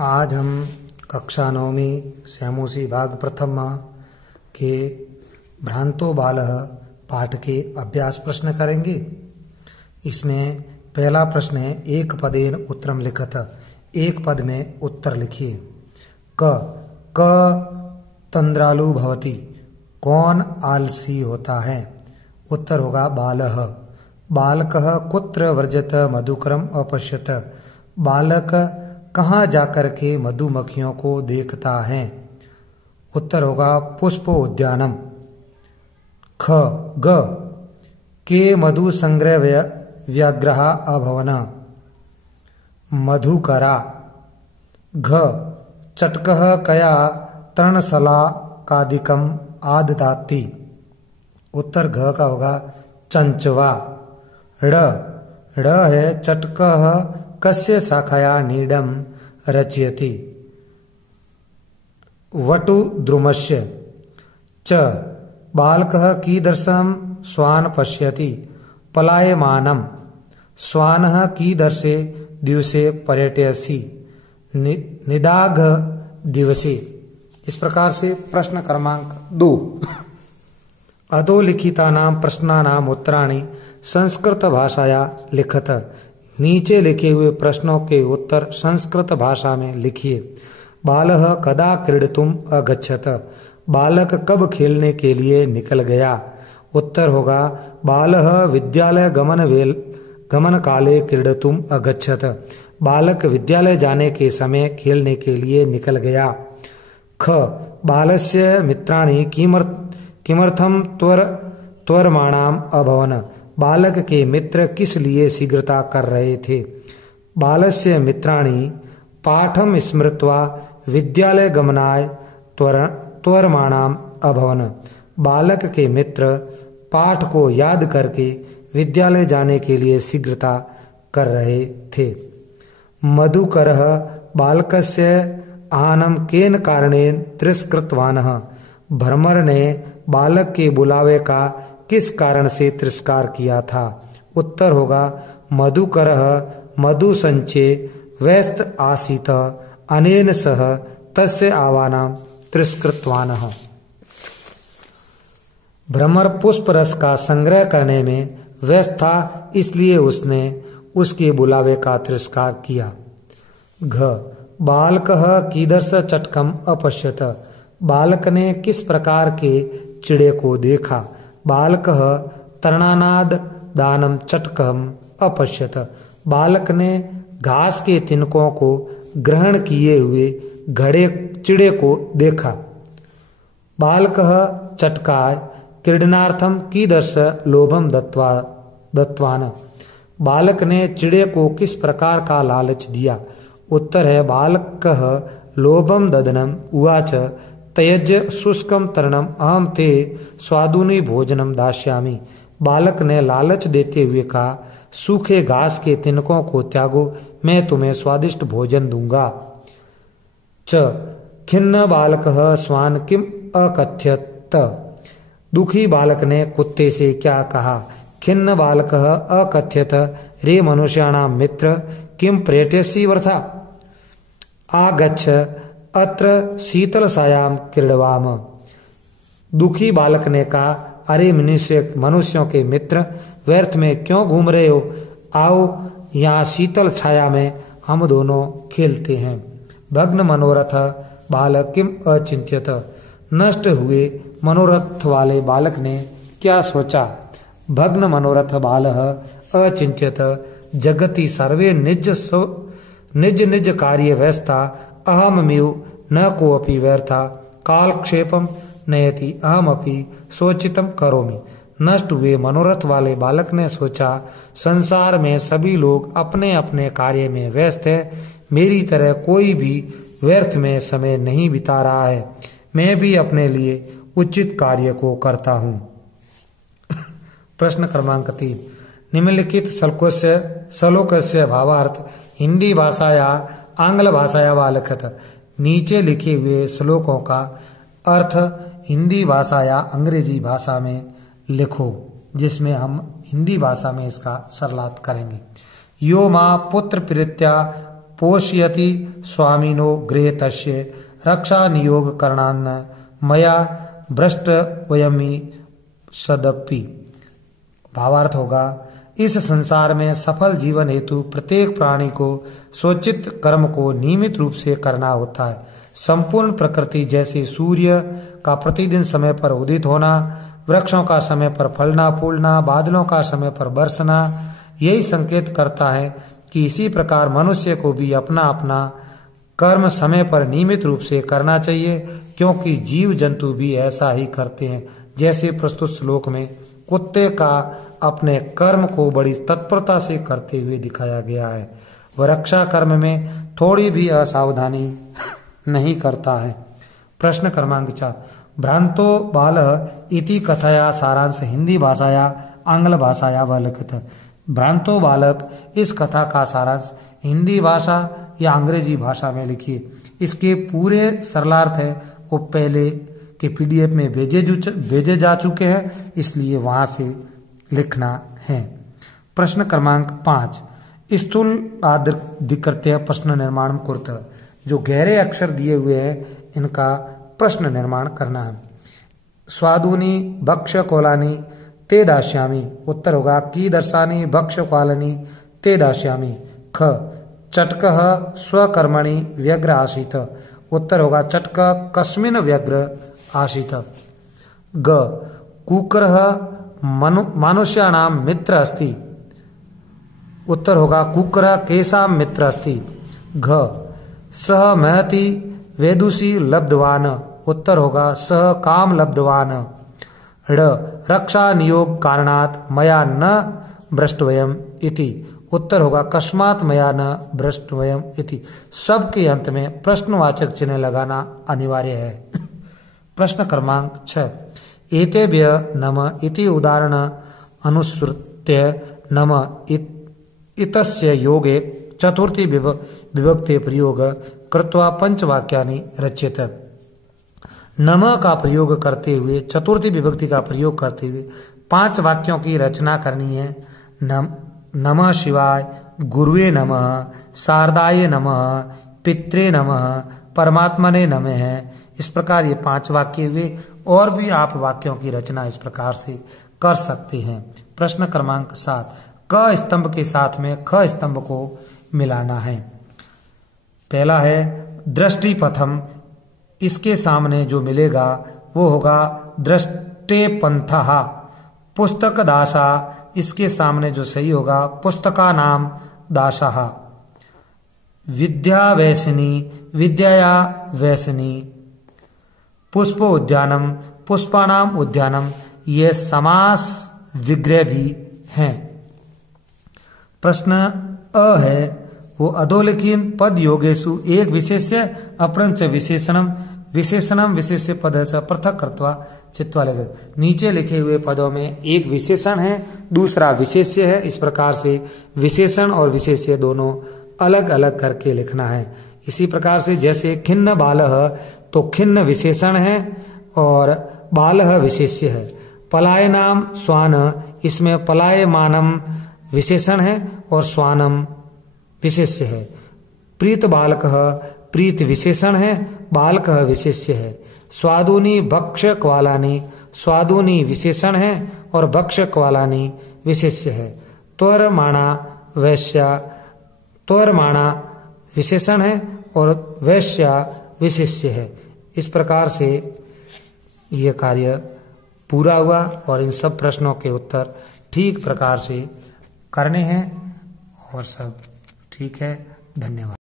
आज हम कक्षा 9वीं सैमूसी भाग प्रथम के भ्रांतो बालः पाठ के अभ्यास प्रश्न करेंगे। इसमें पहला प्रश्न है, एक पदेन उत्तरम लिखत। एक पद में उत्तर लिखिए। क तंद्रालु भवति, कौन आलसी होता है? उत्तर होगा बालः। बालकः कुत्र व्रजत मधुकरम अपश्यत, बालक कहाँ जाकर के मधुमक्खियों को देखता है? उत्तर होगा पुष्प उद्यानम। ग के मधु संग्रह व्याग्रह अभवन, मधुकरा। घ चटकः कया तृणशलाकादिकम आददाति, उत्तर घ का होगा चंचवा। ड़ है चटकः कस्य शाखाया नीडम रचयति, वटु द्रुमस्य। च बालकः कीदृशं स्वान् पश्यति, पलायमानं। स्वानः कीदृशे दिवसे पर्यटयसि, निदाघ दिवसे। इस प्रकार से प्रश्न क्रमांक 2। अधोलिखितानां प्रश्नानां उत्तराणि संस्कृत भाषाया लिखत। नीचे लिखे हुए प्रश्नों के उत्तर संस्कृत भाषा में लिखिए। बालः कदा क्रीडितुम अगच्छत, बालक कब खेलने के लिए निकल गया? उत्तर होगा बालः विद्यालय गमन काले क्रीडितुम अगच्छत, बालक विद्यालय जाने के समय खेलने के लिए निकल गया। ख बालस्य मित्राणि किमर्थम त्वरमाणाम अभवन, बालक के मित्र किस लिए शीघ्रता कर रहे थे? बालस्य मित्राणि पाठम स्मृत्वा विद्यालय गमनाय त्वरमाणाम अभवन, बालक के मित्र पाठ को याद करके विद्यालय जाने के लिए शीघ्रता कर रहे थे। मधुकरः बालकस्य आनम केन कारणेन तिरस्कृतवानः, भ्रमर ने बालक के बुलावे का किस कारण से तिरस्कार किया था? उत्तर होगा मधुकरः मधु संचे व्यस्त आसीत, अनेन सह तस्य आवानां तिरस्कृतवानः। भ्रमर पुष्प रस का संग्रह करने में व्यस्त था, इसलिए उसने उसके बुलावे का तिरस्कार किया। घ बालकः कीदृश चटकम अपश्यत, बालक ने किस प्रकार के चिड़े को देखा? बालकः तृणानाद दानम चटकम अपश्यत, बालक ने घास के तिनकों को ग्रहण किए हुए घड़े चिड़े को देखा। बालकः चटकाय क्रीडनार्थम कीदृश लोभम दत्तवान, बालक ने चिड़े को किस प्रकार का लालच दिया? उत्तर है बालकः लोभम ददनम उवाच त्यज शुष्कम तरणम अहम ते स्वादुनि भोजनम दास्यामि, बालक ने लालच देते हुए कहा सूखे घास के तिनकों को त्यागो, मैं तुम्हें स्वादिष्ट भोजन दूंगा। च खिन्न बालकः स्वान किम अकथ्यत, दुखी बालक ने कुत्ते से क्या कहा? खिन्न बालकः अकथ्यत रे मनुष्याणां मित्र किम पर्यटयसि वृथा, आगच्छ अत्र शीतलसायां क्रीडवाम। दुखी बालक ने कहा अरे मनुष्यों के मित्र, व्यर्थ में क्यों घूम रहे हो? आओ यहाँ शीतल छाया में हम दोनों खेलते हैं। भग्न मनोरथ बालक किम अचिंत्यत, नष्ट हुए मनोरथ वाले बालक ने क्या सोचा? भग्न मनोरथ बालः अचिंत्यत जगति सर्वे निज निज कार्य व्यस्ता, अहममेव न कोऽपि व्यर्था कालक्षेपम नयति अहमपि सोचितम करोमि। नष्ट हुए मनोरथ वाले बालक ने सोचा संसार में सभी लोग अपने अपने कार्य में व्यस्त है, मेरी तरह कोई भी व्यर्थ में समय नहीं बिता रहा है, मैं भी अपने लिए उचित कार्य को करता हूँ। प्रश्न क्रमांक 3। निम्नलिखित श्लोकस्य भावार्थ हिंदी भाषा या आंग्ल भाषाया वा लिखत। नीचे लिखे हुए श्लोकों का अर्थ हिंदी भाषा या अंग्रेजी भाषा में लिखो, जिसमें हम हिंदी भाषा में इसका सरलार्थ करेंगे। यो मां पुत्र प्रीत्या पोषयति स्वामिनो गृहे तस्य रक्षा नियोग करणान्न मया भ्रष्ट वयमी सदपि। भावार्थ होगा, इस संसार में सफल जीवन हेतु प्रत्येक प्राणी को स्वोचित कर्म को नियमित रूप से करना होता है। संपूर्ण प्रकृति जैसे सूर्य का प्रतिदिन समय पर उदित होना, वृक्षों का समय पर फलना फूलना, बादलों का समय पर बरसना, यही संकेत करता है कि इसी प्रकार मनुष्य को भी अपना अपना कर्म समय पर नियमित रूप से करना चाहिए, क्योंकि जीव जंतु भी ऐसा ही करते हैं। जैसे प्रस्तुत श्लोक में कुत्ते का अपने कर्म को बड़ी तत्परता से करते हुए दिखाया गया है। वह रक्षा कर्म में थोड़ी भी असावधानी नहीं करता है। प्रश्न क्रमांक 4, भ्रांतो बालः इति कथया सारांश हिंदी भाषाया आंग्ल भाषाया व लिखित। भ्रांतो बालक इस कथा का सारांश हिंदी भाषा या अंग्रेजी भाषा में लिखिए। इसके पूरे सरलार्थ है वो पहले के PDF में भेजे जा चुके हैं, इसलिए वहां से लिखना है। प्रश्न क्रमांक 5, स्थूल आदिकृत्य प्रश्न निर्माण कुरुत। जो गहरे अक्षर दिए हुए हैं इनका प्रश्न निर्माण करना है। स्वादूनी भक्ष कोलानी ते दास्यामी। उत्तर होगा कीदर्शानि भक्ष कोलानी ते दास्यामी। ख चटकः स्वकर्मणि व्यग्र आसीत। उत्तर होगा चटकः कस्मिन् व्यग्र आसीत। ग कुकरः मनुष्याणां मित्र अस्ति। उत्तर होगा कुकरः केषां मित्र अस्ति। घ सः महति वेदुषी लब्धवान। उत्तर होगा सः काम लब्धवान। ड़ रक्षा नियोग कारणात् मया न भ्रष्टवयम् इति। उत्तर होगा कस्मात् मया न भ्रष्टवयम् इति। सबके अंत में प्रश्नवाचक चिन्ह लगाना अनिवार्य है। प्रश्न क्रमांक 6, एतेभ्य नम इति उदाहरण अनुसृत्य नम इतस्य योगे चतुर्थी विभक्ति प्रयोग कृत्वा पंचवाक्यानि रच्यते। नम का प्रयोग करते हुए, चतुर्थी विभक्ति का प्रयोग करते हुए 5 वाक्यों की रचना करनी है। नमः शिवाय, गुरुवे नमः, शारदाय नमः, पित्रे नमः, परमात्मने नमः। इस प्रकार ये 5 वाक्य हुए। और भी आप वाक्यों की रचना इस प्रकार से कर सकते हैं। प्रश्न क्रमांक 7, क स्तंभ के साथ में ख स्तंभ को मिलाना है। पहला है दृष्टि पथम। इसके सामने जो मिलेगा वो होगा दृष्टे पंथः। पुस्तक दासा, इसके सामने जो सही होगा पुस्तका नाम दासः। विद्या वैसिनी, विद्याया वैसिनी। पुष्प उद्यानम, पुष्पाणाम उद्यानम। ये समास विग्रह भी हैं। प्रश्न अ है वो अधोलिखित पद योगेशु एक विशेष्य अपरंच विशेषणम। विशेषणम विशेष्य पद से पृथक कृत्वा चित्वा लिखे। नीचे लिखे हुए पदों में एक विशेषण है, दूसरा विशेष्य है। इस प्रकार से विशेषण और विशेष्य दोनों अलग अलग करके लिखना है। इसी प्रकार से जैसे खिन्न बालः, तो खिन्न विशेषण है और बालः विशेष्य है। पलायनाम स्वान, इसमें पलायमानम विशेषण है और स्वानम विशेष्य है। प्रीत बालकः, प्रीत विशेषण है, बालकः विशेष्य है। स्वादुनी भक्ष क्वालानी, स्वादुनी विशेषण है और भक्ष क्वालानी विशेष्य है। त्वरमाणा वैश्या, त्वरमाणा विशेषण है और वैश्या विशेष्य है। इस प्रकार से यह कार्य पूरा हुआ और इन सब प्रश्नों के उत्तर ठीक प्रकार से करने हैं और सब ठीक है। धन्यवाद।